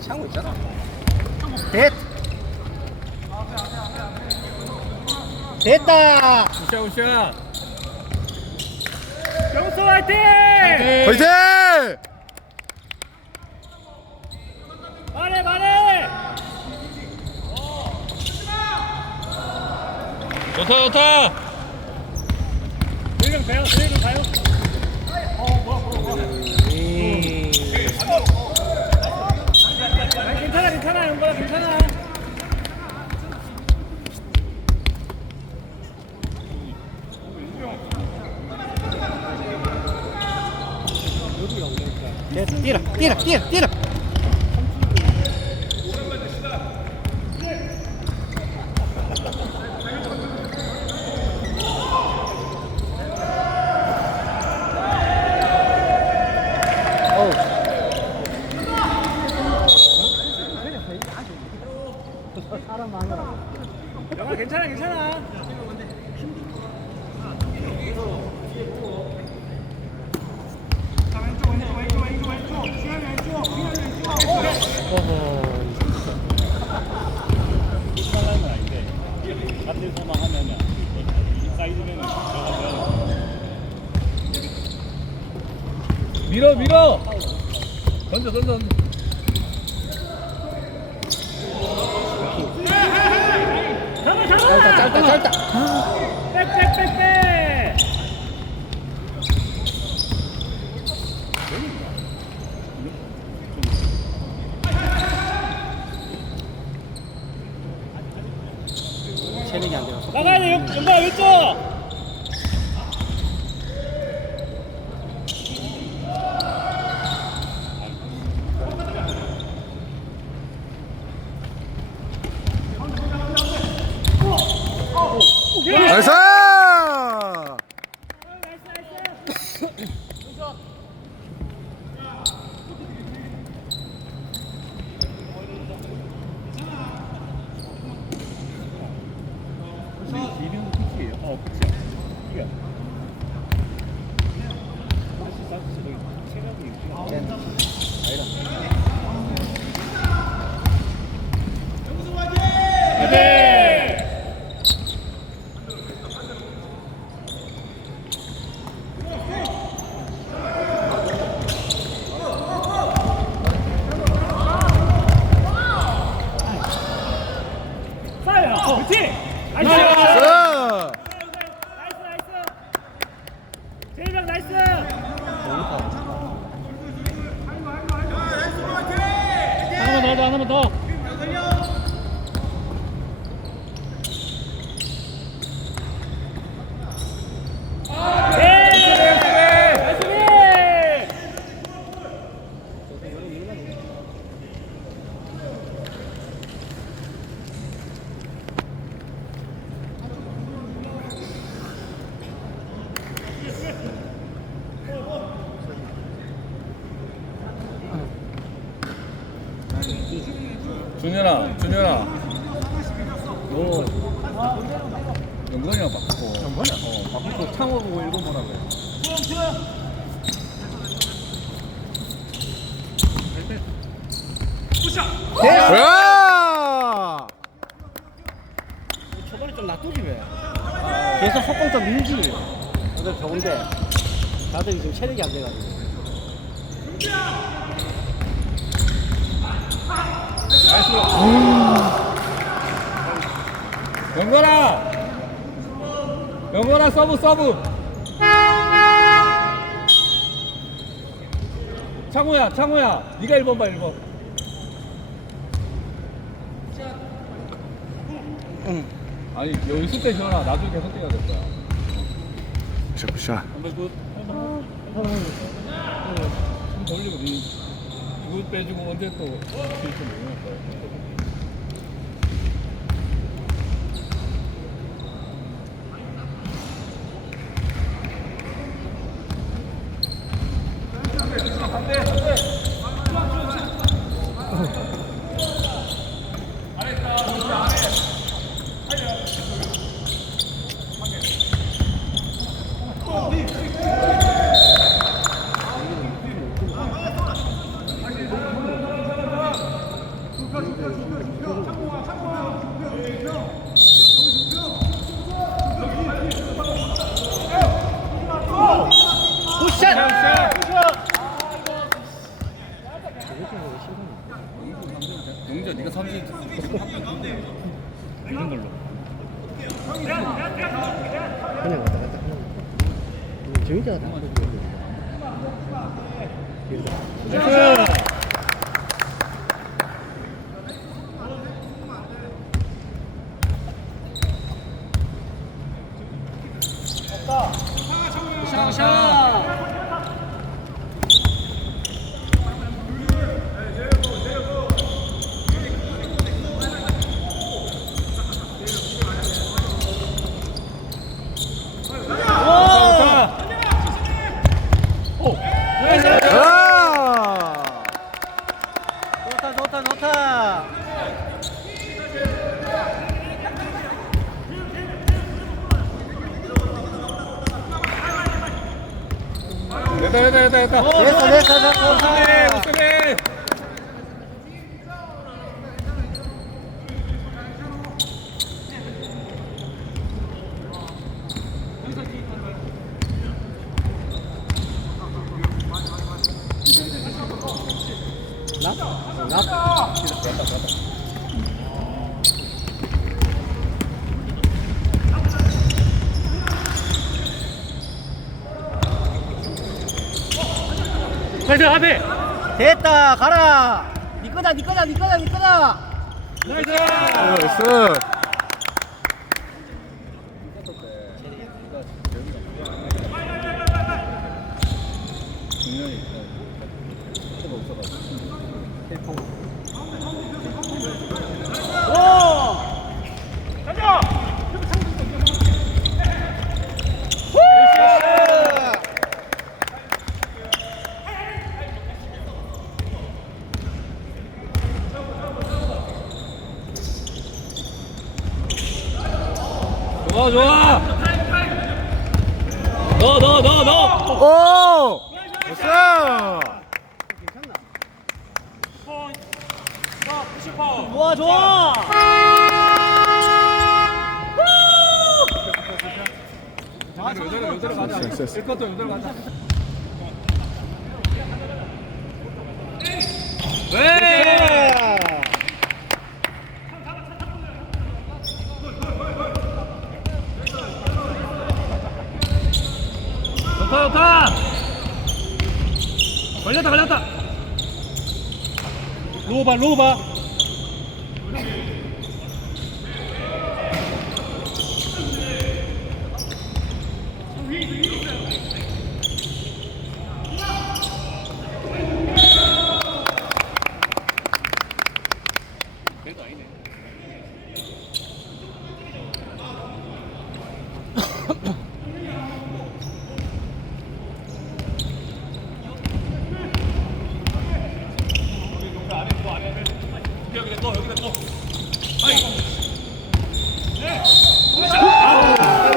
창호 있잖아. 됐. 됐다. 우샤 우샤 영수 화이팅! 화이팅! 말해 말해! 좋다 좋다 드리블 가요 드리블 가요 아니, 괜찮아 괜찮아 영거야 괜찮아 됐. 뛰라, 뛰라, 뛰라, 뛰라. 어우. 사람 많아. 영아 괜찮아 괜찮아 이상한 건 아닌데 같은 소만 하면은 사이드면은 들어가면 밀어 밀어. 던져 던져 던져. 짧다, 짧다, 짧다. 백백백백 체력이 안 돼서. 나가야 돼 영- 영거야 왼쪽 나이스! 이름 끝이에요 어 끝이야 이게 체력이 네. 싸요. 그렇지. 나이스. 나이스! 나이스 나이스. 제이랑 나이스. 하나만 더 하나만 더 예. 나이스. 준현아 준현아 너 영건이랑 바꾸고 영건이야? 어 바꾸고 창호 보고 일본 보라 그래 뭐야! 초반에 좀 놔두지 왜? 계속 속공 좀 밀지. 오늘 좋은데. 다들 지금 체력이 안 돼가지고. 영건아 영건아 서브 서브 창호야 창호야 네가 1번 봐 1번 응. 아니 여기 있을 때 지원아 나중에 계속 뛰어야 될 거야 샤샤. 한번 그숨 돌리고 니 이거 빼주고 언제 또 Shut up! た出た出た出た。たたたたなっ 나이스 앞에 됐다 가라. 니 거다 니 거다 니 거다 니 거다. 나이스. 나이스. 됐어 됐어 일것도 여덟 간다 왜 좋다 좋다! 걸렸다 걸렸다! 로우바 로우바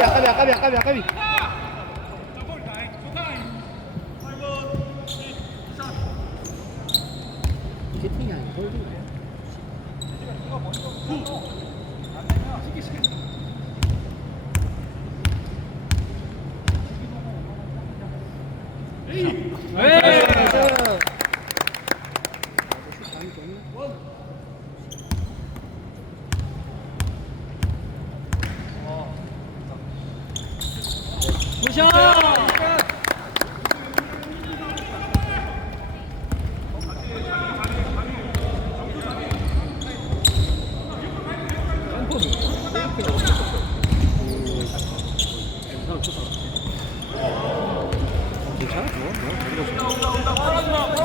아까비 아까비 아까비 아까비 채팅이 아니고 홀딩이야.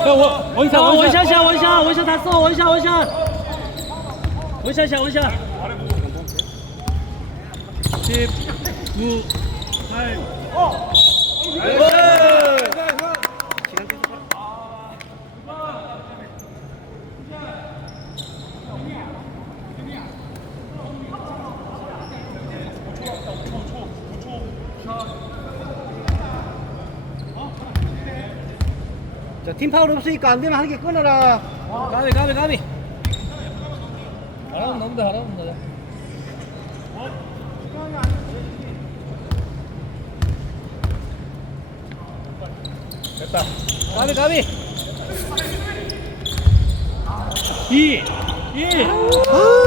원, 원샷, 야, 원샷. 원샷이야, 원샷, 원샷 다 써, 원샷, 원샷. 원샷이야, 원샷. 10, 9, 8, 자, 팀 파울 없으니까 안 되면 한 개 끊어라. 가비, 가비, 가비. 하라면 넘다, 하라면 넘다. 까비 까비. 2 2 아.